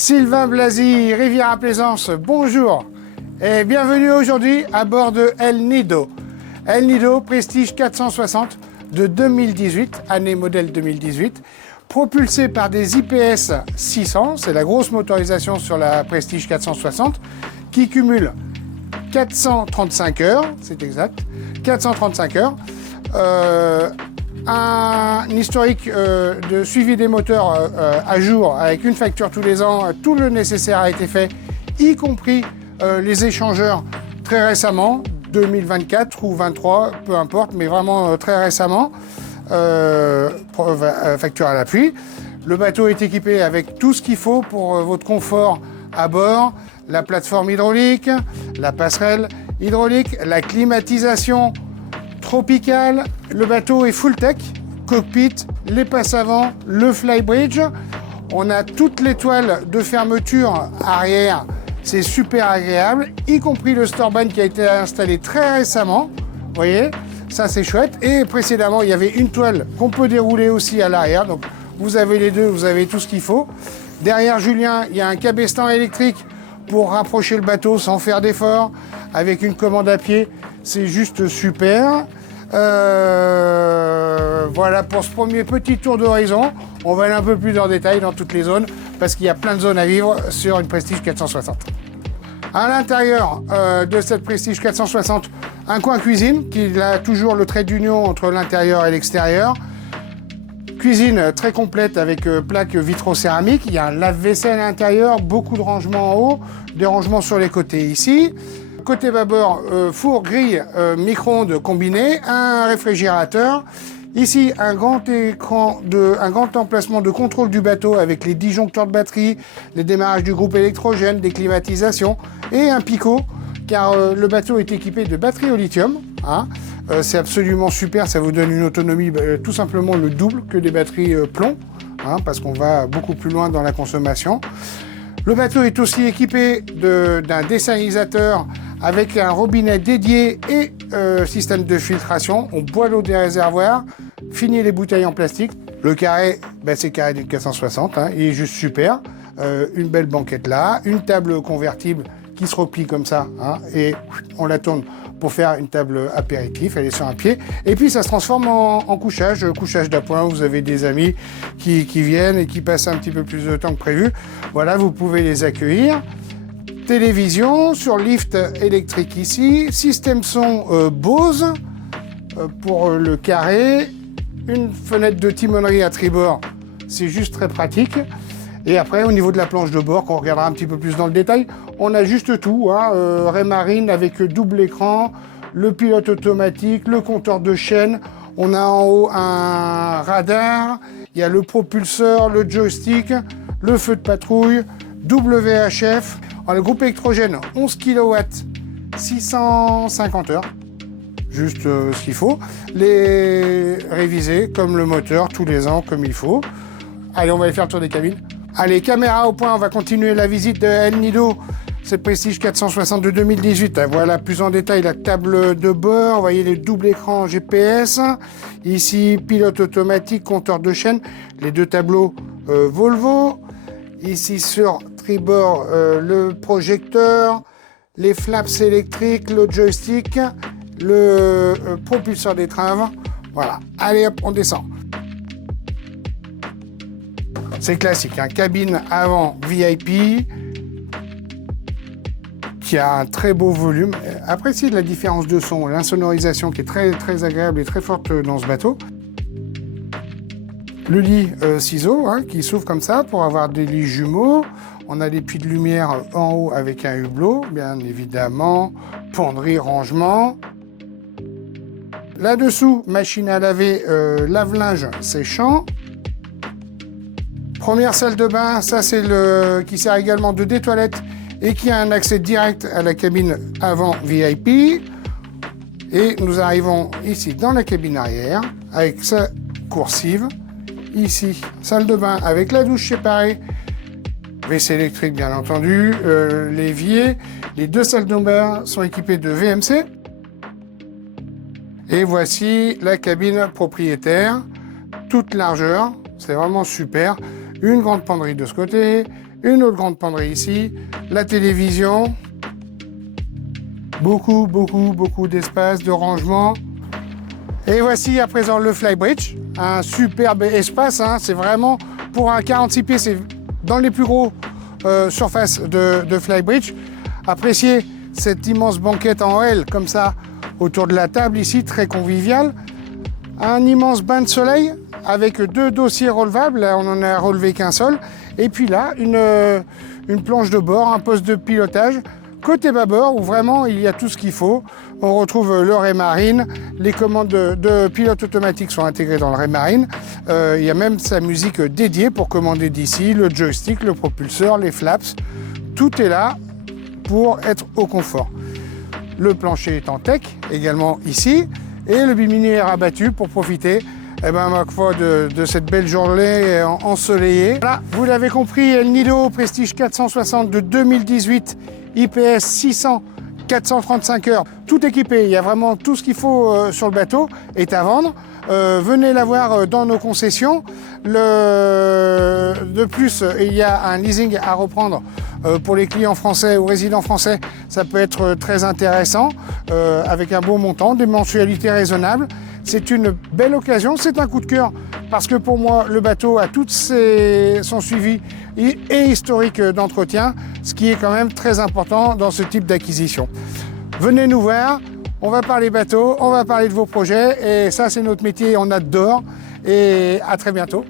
Sylvain Blasi, Riviera Plaisance, bonjour et bienvenue aujourd'hui à bord de El Nido. El Nido Prestige 460 de 2018, année modèle 2018, propulsé par des IPS 600, c'est la grosse motorisation sur la Prestige 460, qui cumule 435 heures, c'est exact, 435 heures, un historique de suivi des moteurs à jour avec une facture tous les ans, tout le nécessaire a été fait, y compris les échangeurs très récemment, 2024 ou 23, peu importe, mais vraiment très récemment, facture à l'appui. Le bateau est équipé avec tout ce qu'il faut pour votre confort à bord, la plateforme hydraulique, la passerelle hydraulique, la climatisation tropicale. Le bateau est full tech, cockpit, les passes avant, le flybridge. On a toutes les toiles de fermeture arrière, c'est super agréable, y compris le Storban qui a été installé très récemment. Vous voyez, ça c'est chouette. Et précédemment, il y avait une toile qu'on peut dérouler aussi à l'arrière. Donc vous avez les deux, vous avez tout ce qu'il faut. Derrière Julien, il y a un cabestan électrique pour rapprocher le bateau sans faire d'effort, avec une commande à pied. C'est juste super. Voilà pour ce premier petit tour d'horizon. On va aller un peu plus en détail dans toutes les zones parce qu'il y a plein de zones à vivre sur une Prestige 460. À l'intérieur de cette Prestige 460, un coin cuisine qui a toujours le trait d'union entre l'intérieur et l'extérieur. Cuisine très complète avec plaque vitro-céramique. Il y a un lave-vaisselle à l'intérieur, beaucoup de rangements en haut, des rangements sur les côtés ici. Côté bâbord, four, grille, micro-ondes combiné, un réfrigérateur. Ici, un grand emplacement de contrôle du bateau avec les disjoncteurs de batterie, les démarrages du groupe électrogène, des climatisations et un picot, car le bateau est équipé de batteries au lithium. Hein. C'est absolument super, ça vous donne une autonomie tout simplement le double que des batteries plomb, hein, parce qu'on va beaucoup plus loin dans la consommation. Le bateau est aussi équipé d'un dessalinisateur avec un robinet dédié et système de filtration. On boit l'eau des réservoirs, fini les bouteilles en plastique. Le carré, c'est le carré d'une 460, hein, il est juste super. Une belle banquette là, une table convertible qui se replie comme ça, hein, et on la tourne pour faire une table apéritif, elle est sur un pied. Et puis ça se transforme en couchage d'appoint. Vous avez des amis qui viennent et qui passent un petit peu plus de temps que prévu. Voilà, vous pouvez les accueillir. Télévision sur lift électrique ici, système son Bose pour le carré, une fenêtre de timonerie à tribord, c'est juste très pratique. Et après, au niveau de la planche de bord, qu'on regardera un petit peu plus dans le détail, on a juste tout, hein, Raymarine avec double écran, le pilote automatique, le compteur de chaîne, on a en haut un radar, il y a le propulseur, le joystick, le feu de patrouille, VHF. Le groupe électrogène, 11 kW, 650 heures, juste ce qu'il faut. Les réviser comme le moteur tous les ans, comme il faut. Allez, on va aller faire le tour des cabines. Allez, caméra au point, on va continuer la visite de El Nido. C'est Prestige 460 de 2018. Voilà plus en détail la table de bord. Vous voyez les doubles écrans GPS. Ici, pilote automatique, compteur de chaîne. Les deux tableaux Volvo. Ici sur tribord, le projecteur, les flaps électriques, le joystick, le propulseur d'étrave. Voilà, allez hop, on descend. C'est classique, hein. Cabine avant VIP, qui a un très beau volume. Appréciez de la différence de son, l'insonorisation qui est très, très agréable et très forte dans ce bateau. Le lit ciseau, hein, qui s'ouvre comme ça pour avoir des lits jumeaux. On a des puits de lumière en haut avec un hublot, bien évidemment. Penderie, rangement. Là-dessous, machine à laver, lave-linge séchant. Première salle de bain, ça c'est le qui sert également de toilettes et qui a un accès direct à la cabine avant VIP. Et nous arrivons ici dans la cabine arrière avec sa coursive. Ici, salle de bain avec la douche séparée, WC électrique bien entendu, l'évier. Les deux salles de bain sont équipées de VMC. Et voici la cabine propriétaire, toute largeur, c'est vraiment super. Une grande penderie de ce côté, Une autre grande penderie ici, la télévision. Beaucoup d'espace, de rangement. Et voici à présent le flybridge, un superbe espace, hein. C'est vraiment pour un 46 pieds, c'est dans les plus gros surfaces de flybridge. Appréciez cette immense banquette en L comme ça autour de la table ici, très convivial. Un immense bain de soleil avec 2 dossiers relevables, là on n'en a relevé qu'un seul. Et puis là, une planche de bord, un poste de pilotage. Côté bâbord, où vraiment il y a tout ce qu'il faut. On retrouve le Raymarine, les commandes de pilote automatique sont intégrées dans le Raymarine. Il y a même sa musique dédiée pour commander d'ici, le joystick, le propulseur, les flaps. Tout est là pour être au confort. Le plancher est en tech, également ici, et le bimini est rabattu pour profiter ma foi, de cette belle journée ensoleillée. Voilà, vous l'avez compris, El Nido Prestige 460 de 2018, IPS 600, 435 heures, tout équipé. Il y a vraiment tout ce qu'il faut sur le bateau, est à vendre. Venez la voir dans nos concessions. De plus, il y a un leasing à reprendre pour les clients français ou résidents français. Ça peut être très intéressant, avec un bon montant, des mensualités raisonnables. C'est une belle occasion, c'est un coup de cœur, parce que pour moi, le bateau a tout son suivi et historique d'entretien, ce qui est quand même très important dans ce type d'acquisition. Venez nous voir, on va parler bateau, on va parler de vos projets, et ça c'est notre métier, on adore, et à très bientôt.